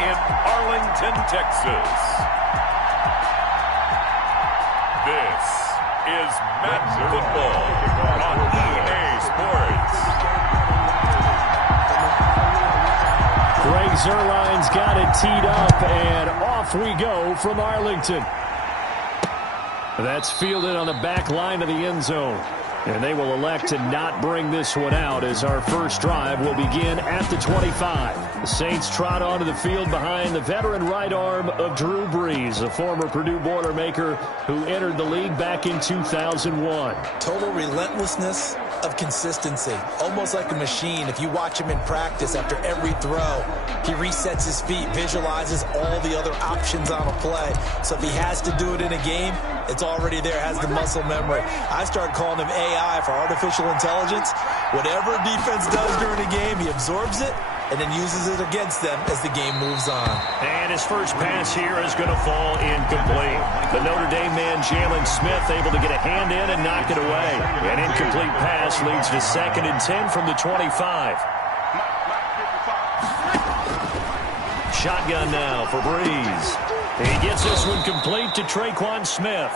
in Arlington, Texas. This is Madden Football on EA Sports. Greg Zuerlein's got it teed up, and off we go from Arlington. That's fielded on the back line of the end zone. And they will elect to not bring this one out as our first drive will begin at the 25. The Saints trot onto the field behind the veteran right arm of Drew Brees, a former Purdue Boilermaker who entered the league back in 2001. Total relentlessness of consistency, almost like a machine. If you watch him in practice, after every throw, he resets his feet, visualizes all the other options on a play. So if he has to do it in a game, it's already there, has the muscle memory. I started calling him AI for artificial intelligence. Whatever a defense does during a game, he absorbs it and then uses it against them as the game moves on. And his first pass here is going to fall incomplete. The Notre Dame man, Jalen Smith, able to get a hand in and knock it away. An incomplete pass leads to 2nd and 10 from the 25. Shotgun now for Brees. He gets this one complete to Traquan Smith.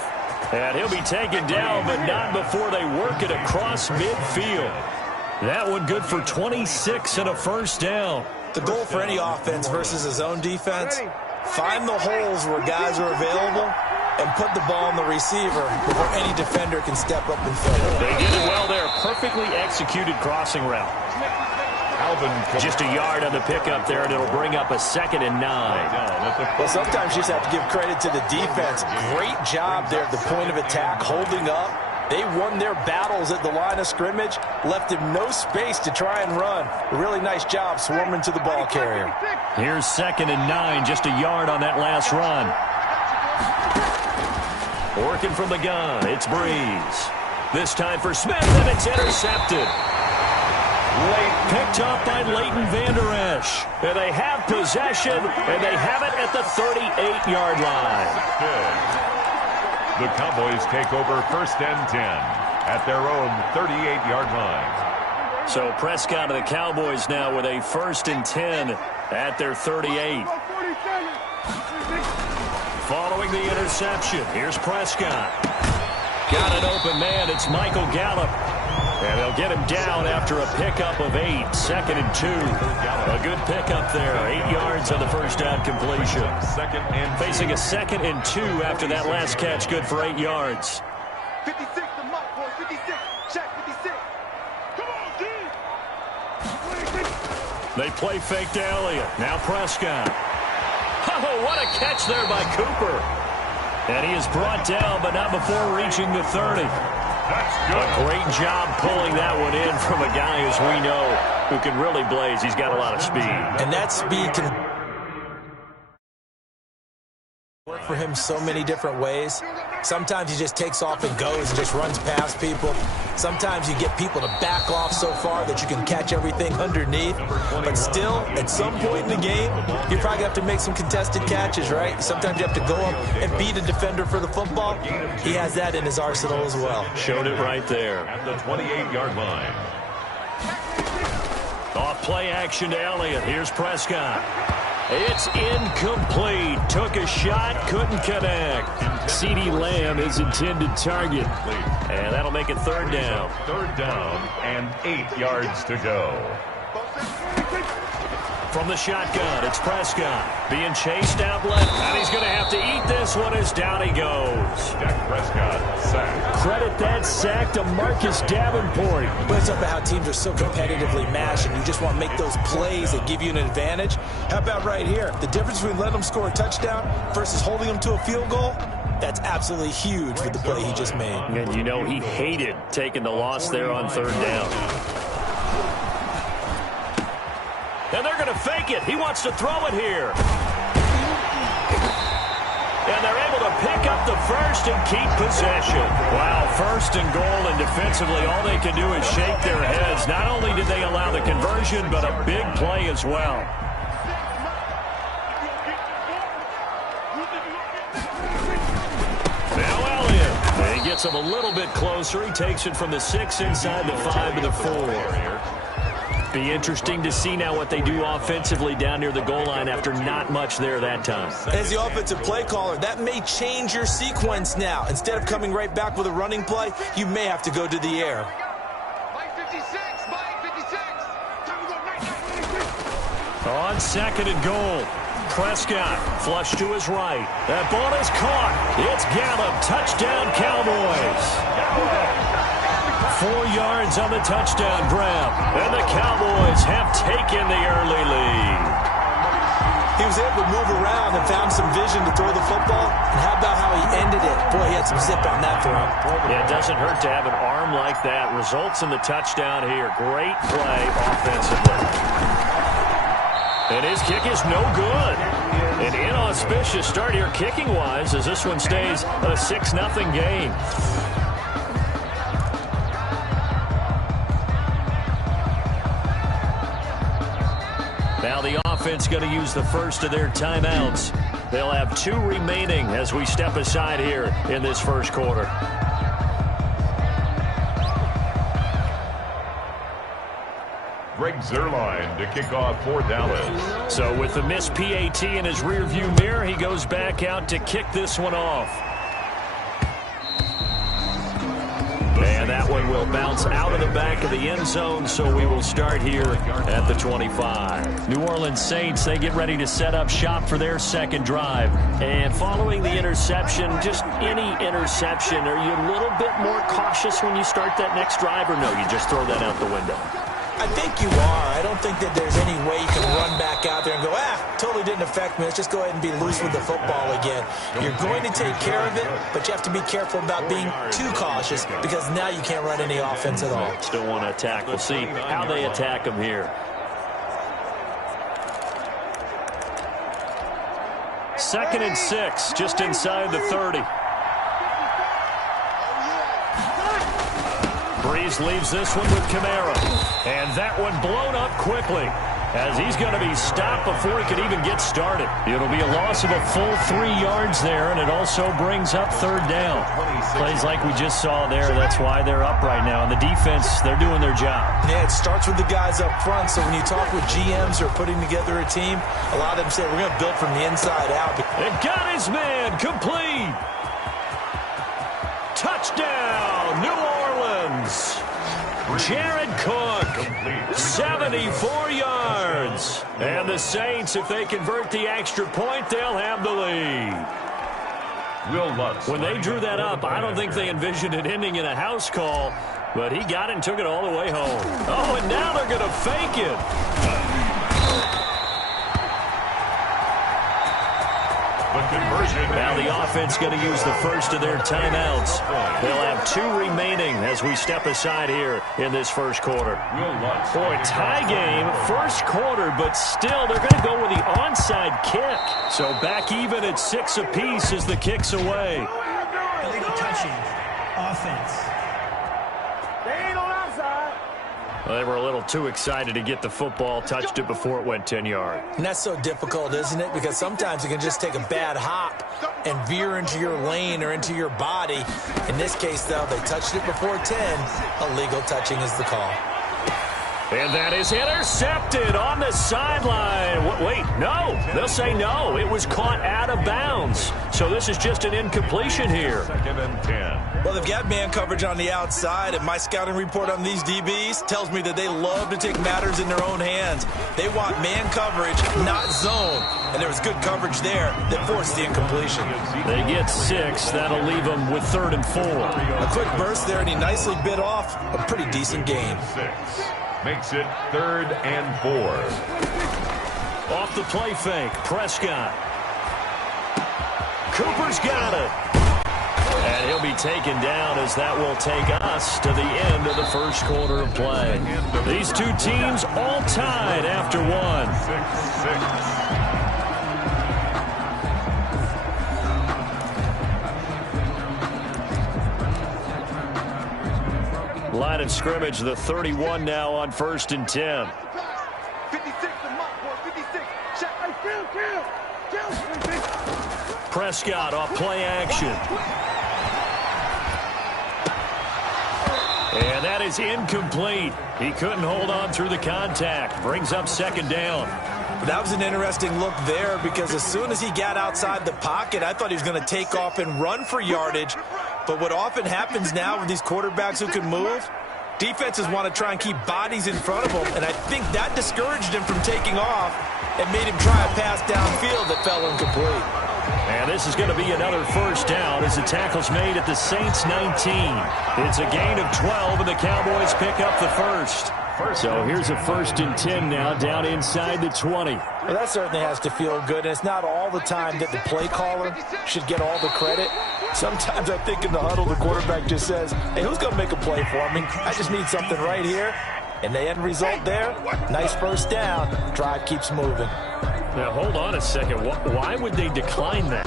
And he'll be taken down, but not before they work it across midfield. That one good for 26 and a first down. The goal for any offense versus his own defense, find the holes where guys are available and put the ball on the receiver before any defender can step up and fill it. They did it well there. Perfectly executed crossing route. Just a yard on the pickup there, and it'll bring up a 2nd and 9. Well, sometimes you just have to give credit to the defense. Great job there at the point of attack, holding up. They won their battles at the line of scrimmage, left him no space to try and run. A really nice job swarming to the ball carrier. Here's 2nd and 9, just a yard on that last run. Working from the gun, it's Brees. This time for Smith, and it's intercepted. Picked up by Leighton Vander Esch. And they have possession, and they have it at the 38-yard line. The Cowboys take over 1st and 10 at their own 38-yard line. So Prescott of the Cowboys now with a 1st and 10 at their 38. Following the interception, here's Prescott. Got an open man, it's Michael Gallup. And they'll get him down after a pickup of 8, 2nd and 2. A good pickup there, 8 yards on the first down completion. Facing a 2nd and 2 after that last catch, good for 8 yards. 56, the mark, boy, 56, check 56. Come on, dude. They play fake to Elliott. Now Prescott. Oh, what a catch there by Cooper. And he is brought down, but not before reaching the 30. That's good. A great job pulling that one in from a guy, as we know, who can really blaze. He's got a lot of speed. And that speed can work for him so many different ways. Sometimes he just takes off and goes and just runs past people. Sometimes you get people to back off so far that you can catch everything underneath. But still, at some point in the game, you're probably going to have to make some contested catches, right? Sometimes you have to go up and beat a defender for the football. He has that in his arsenal as well. Showed it right there. At the 28-yard line. Off play action to Elliott. Here's Prescott. It's incomplete. Took a shot, couldn't connect. CeeDee Lamb is intended target. And that'll make it 3rd down. 3rd down and 8 yards to go. From the shotgun, it's Prescott. Being chased out left, and he's going to have to eat this one as down he goes. Dak Prescott sacked. Credit that sack to Marcus Davenport. But it's up to how teams are so competitively matched, and you just want to make those plays that give you an advantage. How about right here? The difference between letting them score a touchdown versus holding them to a field goal, that's absolutely huge with the play he just made. And you know he hated taking the loss there on 3rd down. And they're going to fake it. He wants to throw it here. And they're able to pick up the first and keep possession. Wow, 1st and goal, and defensively all they can do is shake their heads. Not only did they allow the conversion, but a big play as well. Now Elliott. He gets him a little bit closer. He takes it from the 6 inside the 5 to the 4. Be interesting to see now what they do offensively down near the goal line after not much there that time. As the offensive play caller, that may change your sequence now. Instead of coming right back with a running play, you may have to go to the air. Mike 56, Mike 56. Time to go right now. On second and goal. Prescott, flush to his right. That ball is caught. It's Gallup. Touchdown, Cowboys. 4 yards on the touchdown grab. And the Cowboys have taken the early lead. He was able to move around and found some vision to throw the football. And how about how he ended it? Boy, he had some zip on that throw. Yeah, it doesn't hurt to have an arm like that. Results in the touchdown here. Great play offensively. And his kick is no good. An inauspicious start here kicking-wise as this one stays a 6-0 game. Now the offense going to use the first of their timeouts. They'll have 2 remaining as we step aside here in this first quarter. Greg Zuerlein to kick off for Dallas. So with the missed PAT in his rearview mirror, he goes back out to kick this one off. And that one will bounce out of the back of the end zone, so we will start here at the 25. New Orleans Saints, they get ready to set up shop for their second drive. And following the interception, just any interception, are you a little bit more cautious when you start that next drive, or no, you just throw that out the window? I think you are. I don't think that there's any way you can run back out there and go, totally didn't affect me. Let's just go ahead and be loose with the football again. You're going to take care of it, but you have to be careful about being too cautious because now you can't run any offense at all. Still want to attack. We'll see how they attack them here. Second and 6, just inside the 30. Breeze leaves this one with Kamara. And that one blown up quickly as he's going to be stopped before he can even get started. It'll be a loss of a full 3 yards there, and it also brings up third down. Plays like we just saw there, that's why they're up right now. And the defense, they're doing their job. Yeah, it starts with the guys up front. So when you talk with GMs who are putting together a team, a lot of them say, we're going to build from the inside out. And got his man complete. Touchdown, New Orleans. Jared Cook, 74 yards. And the Saints, if they convert the extra point, they'll have the lead. Will Lutz. When they drew that up, I don't think they envisioned it ending in a house call, but he got it and took it all the way home. Oh, and now they're going to fake it. Now the offense going to use the first of their timeouts. They'll have 2 remaining as we step aside here in this first quarter. Boy, tie game, first quarter, but still they're going to go with the onside kick. So back even at 6 apiece as the kick's away. Illegal touching, offense. Well, they were a little too excited to get the football, touched it before it went 10 yards. And that's so difficult, isn't it? Because sometimes you can just take a bad hop and veer into your lane or into your body. In this case, though, they touched it before 10. Illegal touching is the call. And that is intercepted on the sideline. Wait, no. They'll say no. It was caught out of bounds. So this is just an incompletion here. Second and 10. Well, they've got man coverage on the outside, and my scouting report on these DBs tells me that they love to take matters in their own hands. They want man coverage, not zone. And there was good coverage there that forced the incompletion. They get 6. That'll leave them with 3rd and 4. A quick burst there, and he nicely bit off a pretty decent gain. 6. Makes it 3rd and 4. Off the play fake, Prescott. Cooper's got it. And he'll be taken down as that will take us to the end of the first quarter of play. These two teams all tied after 1. Line of scrimmage, the 31 now on 1st and 10. 56, the mark, boy, 56. Check, Prescott off play action. And that is incomplete. He couldn't hold on through the contact. Brings up second down. That was an interesting look there because as soon as he got outside the pocket, I thought he was going to take off and run for yardage. But what often happens now with these quarterbacks who can move, defenses want to try and keep bodies in front of him, and I think that discouraged him from taking off and made him try a pass downfield that fell incomplete. And this is going to be another first down as the tackle's made at the Saints 19. It's a gain of 12, and the Cowboys pick up the first. So here's a 1st and 10 now down inside the 20. Well, that certainly has to feel good, and it's not all the time that the play caller should get all the credit. Sometimes I think in the huddle the quarterback just says, hey, who's going to make a play for me? I just need something right here. And the end result there, nice first down. Drive keeps moving. Now, hold on a second. Why would they decline that?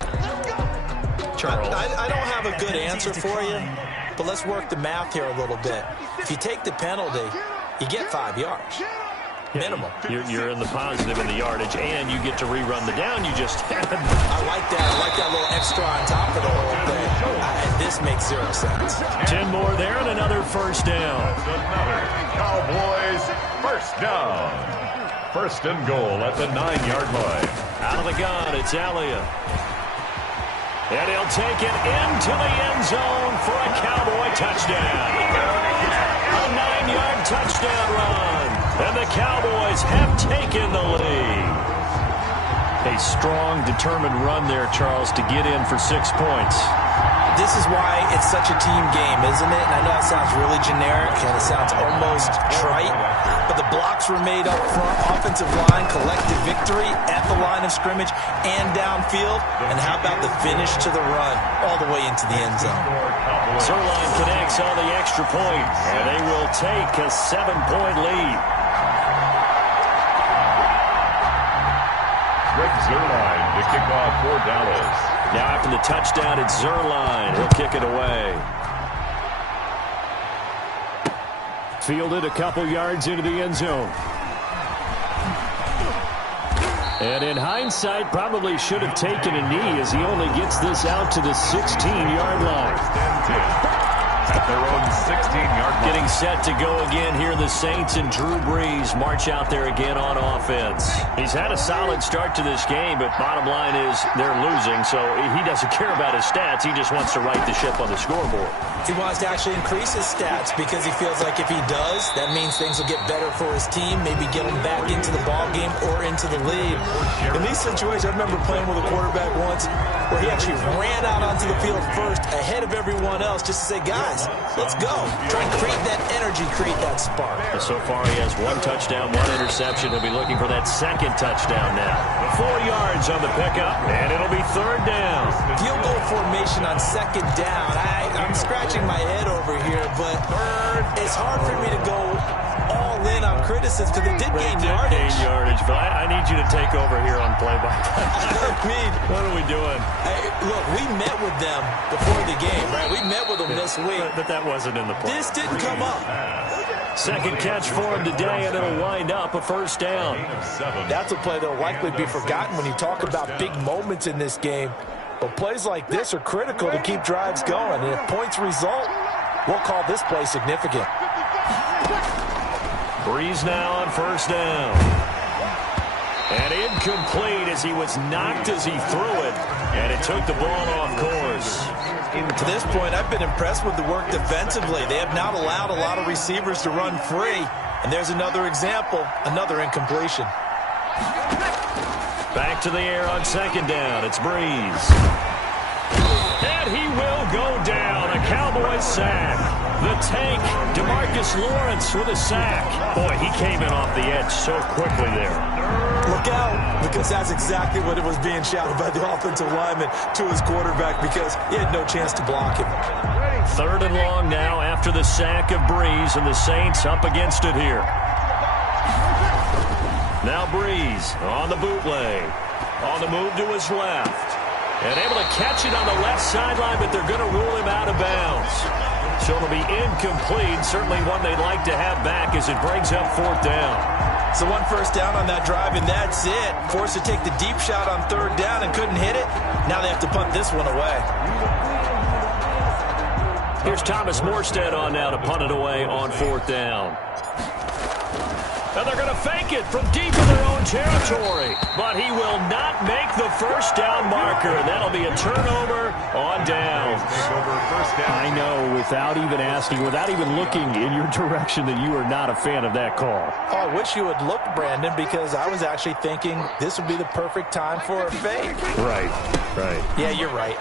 Charles. I don't have a good answer for you, but let's work the math here a little bit. If you take the penalty, you get 5 yards. Minimum. You're in the positive in the yardage, and you get to rerun the down you just had. I like that. I like that little extra on top of the whole thing. And this makes 0 sense. 10 more there and another first down. Another Cowboys first down. 1st and goal at the 9-yard line. Out of the gun, it's Elliott. And he'll take it into the end zone for a Cowboy touchdown. A 9-yard touchdown run. And the Cowboys have taken the lead. A strong, determined run there, Charles, to get in for 6 points. This is why it's such a team game, isn't it? And I know it sounds really generic and it sounds almost trite, but the blocks were made up front, offensive line, collective victory at the line of scrimmage and downfield. And how about the finish to the run all the way into the end zone? Zerline connects on the extra point, and they will take a 7-point lead. Greg Zerline to kick off for Dallas. Now after the touchdown, it's Zerline. He'll kick it away. Fielded a couple yards into the end zone. And in hindsight, probably should have taken a knee as he only gets this out to the 16-yard line. At their own 16-yard line. Getting set to go again here, the Saints and Drew Brees march out there again on offense. He's had a solid start to this game, but bottom line is they're losing, so he doesn't care about his stats. He just wants to right the ship on the scoreboard. He wants to actually increase his stats because he feels like if he does, that means things will get better for his team, maybe get him back into the ball game or into the lead. In these situations, I remember playing with a quarterback once where he actually ran out onto the field first ahead of everyone else just to say, guys, let's go. Try and create that energy, create that spark. So far, he has 1 touchdown, 1 interception. He'll be looking for that 2nd touchdown now. 4 yards on the pickup, and it'll be 3rd down. Field goal formation on 2nd down. I'm scratching my head over here, but it's hard for me to go all in on criticism because they did gain yardage. But I need you to take over here on play-by-play. I mean, what are we doing? Hey, look, we met with them before the game, right? We met with them this week. But that wasn't in the play. This didn't come up. 2nd catch for him today, and it'll wind up a 1st down. That's a play that will likely be forgotten when you talk about big moments in this game. But plays like this are critical to keep drives going. And if points result, we'll call this play significant. Brees now on 1st down. And incomplete as he was knocked as he threw it. And it took the ball off course. To this point, I've been impressed with the work defensively. They have not allowed a lot of receivers to run free. And there's another example, another incompletion. Back to the air on 2nd down. It's Brees. And he will go down. A Cowboys sack. The tank, DeMarcus Lawrence with a sack. Boy, he came in off the edge so quickly there. Look out, because that's exactly what it was being shouted by the offensive lineman to his quarterback because he had no chance to block him. 3rd and long now after the sack of Brees, and the Saints up against it here. Now Brees on the bootleg. On the move to his left. And able to catch it on the left sideline, but they're going to rule him out of bounds. So it'll be incomplete. Certainly one they'd like to have back as it brings up 4th down. So 1 first down on that drive, and that's it. Forced to take the deep shot on 3rd down and couldn't hit it. Now they have to punt this one away. Here's Thomas Morstead on now to punt it away on 4th down. And they're going to fake it from deep in their own territory. But he will not make the first down marker. And that'll be a turnover on downs. I know, without even asking, without even looking in your direction, that you are not a fan of that call. Oh, I wish you would look, Brandon, because I was actually thinking this would be the perfect time for a fake. Right. Yeah, you're right.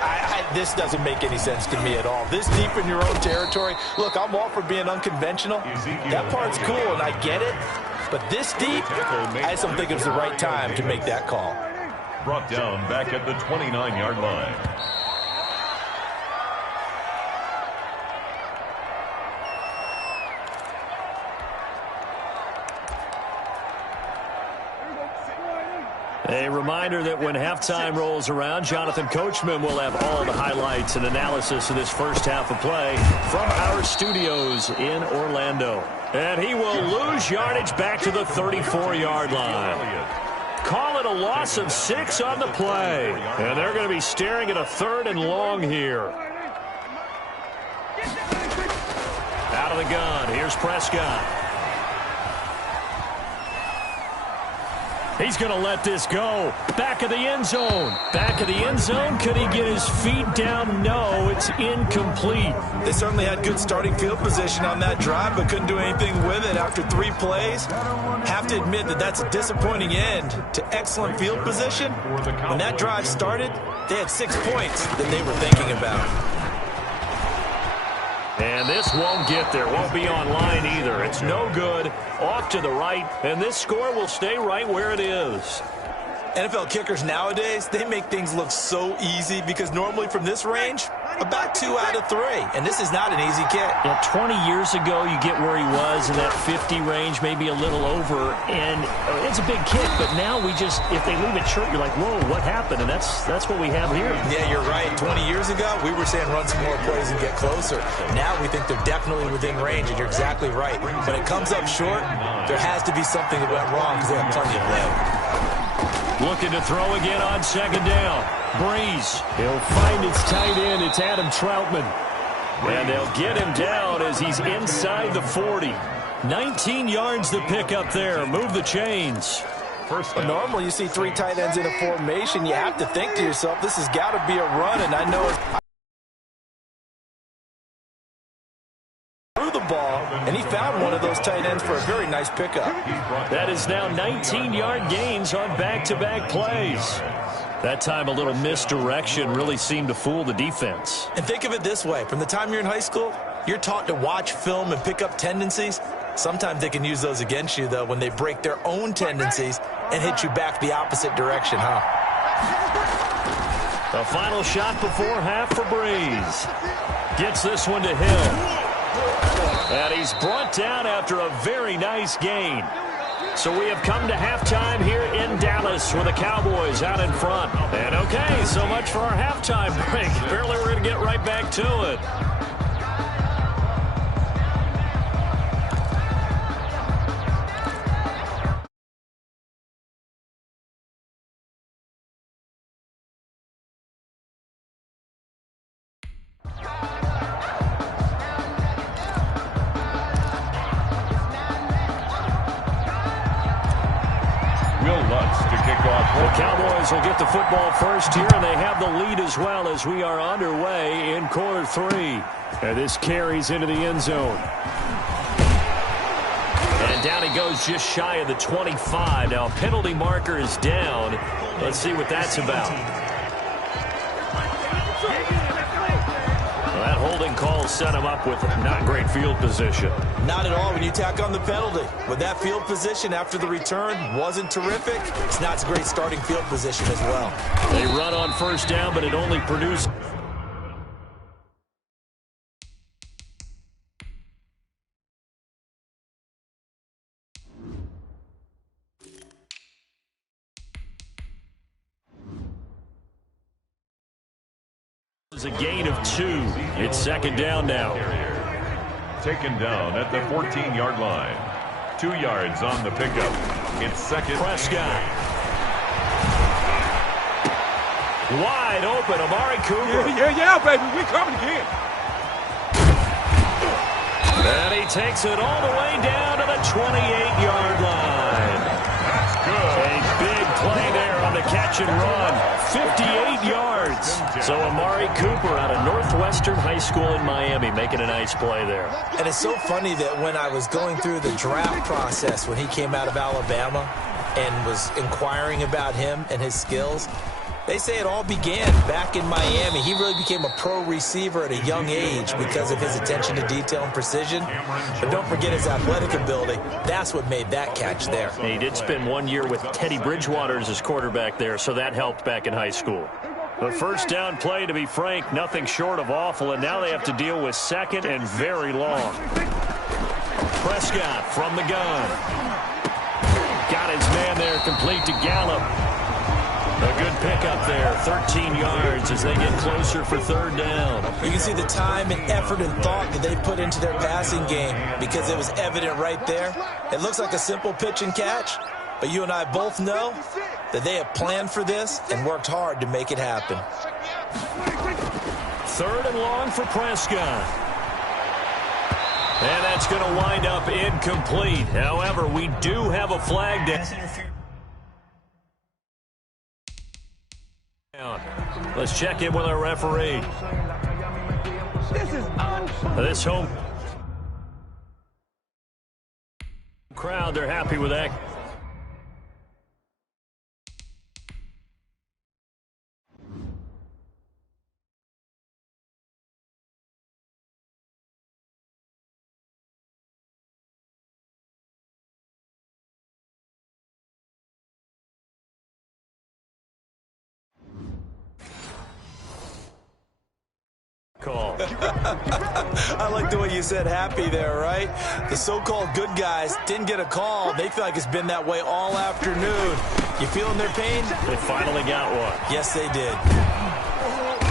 This doesn't make any sense to me at all. This deep in your own territory. Look, I'm all for being unconventional. That part's cool, and I get it. But this deep, I just don't think it was the right time to make that call. Brought down back at the 29-yard line. A reminder that when halftime rolls around, Jonathan Coachman will have all the highlights and analysis of this first half of play from our studios in Orlando. And he will lose yardage back to the 34-yard line. Call it a loss of 6 on the play. And they're going to be staring at a 3rd and long here. Out of the gun, here's Prescott. He's going to let this go. Back of the end zone. Back of the end zone. Could he get his feet down? No, it's incomplete. They certainly had good starting field position on that drive, but couldn't do anything with it after 3 plays. Have to admit that that's a disappointing end to excellent field position. When that drive started, they had 6 points that they were thinking about. And this won't get there. Won't be online either. It's no good. Off to the right. And this score will stay right where it is. NFL kickers nowadays, they make things look so easy because normally from this range, about 2 out of 3. And this is not an easy kick. Yeah, 20 years ago, you get where he was in that 50 range, maybe a little over. And it's a big kick, but now we just, if they leave it short, you're like, whoa, what happened? And that's what we have here. Yeah, you're right. 20 years ago, we were saying run some more plays and get closer. Now we think they're definitely within range, and you're exactly right. When it comes up short, there has to be something that went wrong because they have plenty of leg. Looking to throw again on 2nd down. Breeze. He'll find his tight end. It's Adam Troutman. And they'll get him down as he's inside the 40. 19 yards to pick up there. Move the chains. But normally you see 3 tight ends in a formation. You have to think to yourself, this has got to be a run, and I know threw the ball, and he found one of those tight ends for a very nice pickup. That is now 19-yard gains on back-to-back plays. That time a little misdirection really seemed to fool the defense. And think of it this way. From the time you're in high school, you're taught to watch film and pick up tendencies. Sometimes they can use those against you, though, when they break their own tendencies and hit you back the opposite direction, huh? A final shot before half for Breeze. Gets this one to Hill. And he's brought down after a very nice gain. So we have come to halftime here in Dallas with the Cowboys out in front. And okay, so much for our halftime break. Apparently we're going to get right back to it. The Cowboys will get the football first here, and they have the lead as well as we are underway in quarter 3. And this carries into the end zone. And down he goes just shy of the 25. Now a penalty marker is down. Let's see what that's about. Well, that holding call set him up with not great field position. Not at all when you tack on the penalty. With that field position after the return wasn't terrific, it's not a great starting field position as well. They run on first down, but it only produced. It's a gain of 2. It's 2nd down now. Taken down at the 14-yard line. 2 yards on the pickup. It's 2nd. Prescott. Wide open. Amari Cooper. Yeah, baby. We coming again. And he takes it all the way down to the 28-yard line. That's good. A big play there on the catch and run. 58 yards. So Amari Cooper out of Northwestern High School in Miami making a nice play there. And it's so funny that when I was going through the draft process when he came out of Alabama and was inquiring about him and his skills, they say it all began back in Miami. He really became a pro receiver at a young age because of his attention to detail and precision. But don't forget his athletic ability. That's what made that catch there. He did spend 1 year with Teddy Bridgewater as his quarterback there, so that helped back in high school. The first down play, to be frank, nothing short of awful, and now they have to deal with second and very long. Prescott from the gun. Got his man there, complete to Gallup. A good pickup there, 13 yards as they get closer for third down. You can see the time and effort and thought that they put into their passing game because it was evident right there. It looks like a simple pitch and catch, but you and I both know that they have planned for this and worked hard to make it happen. Third and long for Prescott. And that's going to wind up incomplete. However, we do have a flag down. Let's check in with our referee. This home crowd, they're happy with that. Call. I like the way you said happy there, right? The so-called good guys didn't get a call. They feel like it's been that way all afternoon. You feeling their pain? They finally got one. Yes, they did.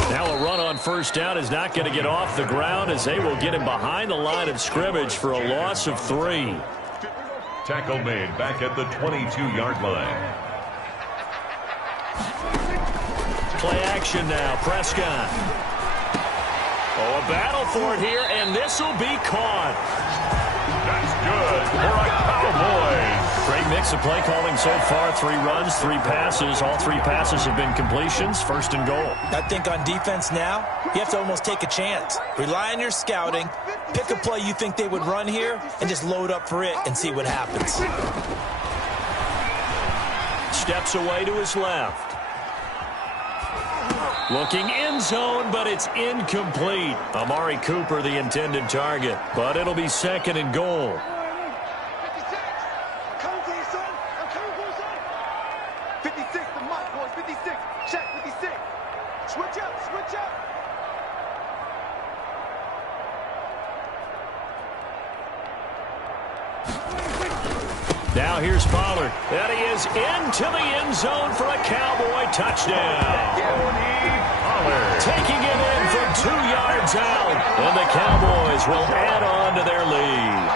Now a run on first down is not going to get off the ground as they will get him behind the line of scrimmage for a loss of 3. Tackle made back at the 22-yard line. Play action now. Prescott. Oh, a battle for it here, and this will be caught. That's good for a Cowboys. Great mix of play calling so far. 3 runs, 3 passes. All 3 passes have been completions. First and goal. I think on defense now, you have to almost take a chance. Rely on your scouting. Pick a play you think they would run here, and just load up for it and see what happens. Steps away to his left. Looking end zone, but it's incomplete. Amari Cooper, the intended target, but it'll be second and goal. 56, the mark, boys, 56. Check, 56. Switch up, switch up. Now here's Pollard. And he is into the end zone for a Cowboy touchdown. Taking it in from 2 yards out. And the Cowboys will add on to their lead.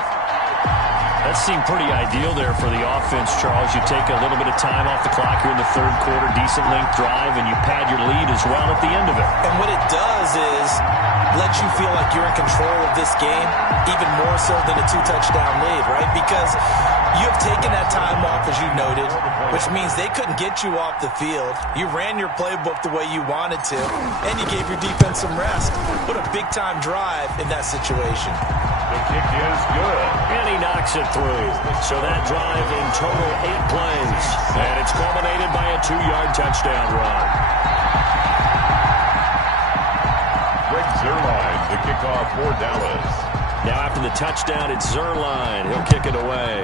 That seemed pretty ideal there for the offense, Charles. You take a little bit of time off the clock here in the third quarter, decent length drive, and you pad your lead as well at the end of it. And what it does is let you feel like you're in control of this game, even more so than a 2-touchdown lead, right? Because you have taken that time off, as you noted, which means they couldn't get you off the field. You ran your playbook the way you wanted to, and you gave your defense some rest. What a big-time drive in that situation. The kick is good. And he knocks it through. So that drive in total 8 plays. And it's culminated by a 2-yard touchdown run. Greg Zuerlein to kick off for Dallas. Now after the touchdown, it's Zuerlein. He'll kick it away.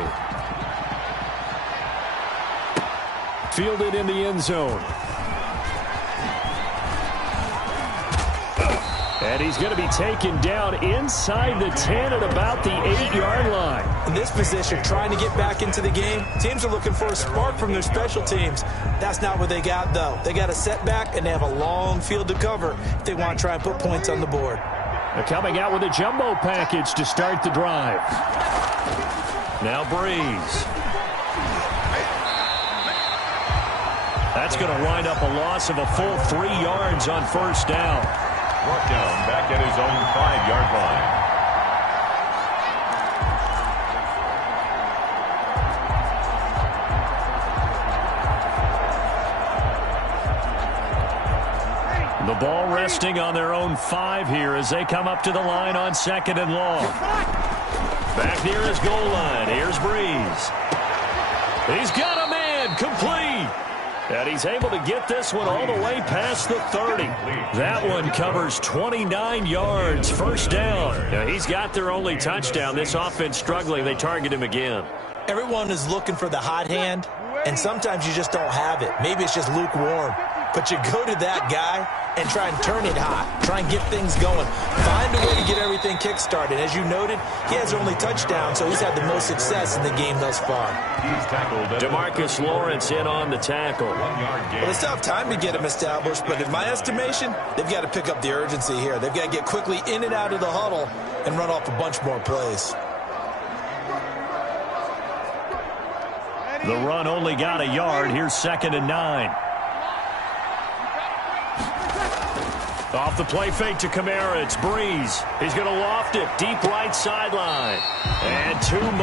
Fielded in the end zone. And he's going to be taken down inside the 10 at about the 8-yard line. In this position, trying to get back into the game, teams are looking for a spark from their special teams. That's not what they got, though. They got a setback, and they have a long field to cover if they want to try and put points on the board. They're coming out with a jumbo package to start the drive. Now Breeze. That's going to wind up a loss of a full 3 yards on first down. Brought down back at his own 5-yard line. resting on their own 5 here as they come up to the line on 2nd and long. Back near his goal line. Here's Breeze. He's got a man. Complete. And he's able to get this one all the way past the 30. That one covers 29 yards. First down. Now, he's got their only touchdown. This offense struggling. They target him again. Everyone is looking for the hot hand, and sometimes you just don't have it. Maybe it's just lukewarm. But you go to that guy and try and turn it hot. Try and get things going. Find a way to get everything kick-started. As you noted, he has only touchdown, so he's had the most success in the game thus far. He's tackled. DeMarcus Lawrence in on the tackle. 1-yard gain. Well, it's tough time to get him established, but in my estimation, they've got to pick up the urgency here. They've got to get quickly in and out of the huddle and run off a bunch more plays. The run only got a yard. Here's 2nd and 9. Off the play fake to Kamara. It's Breeze. He's going to loft it deep right sideline. And 2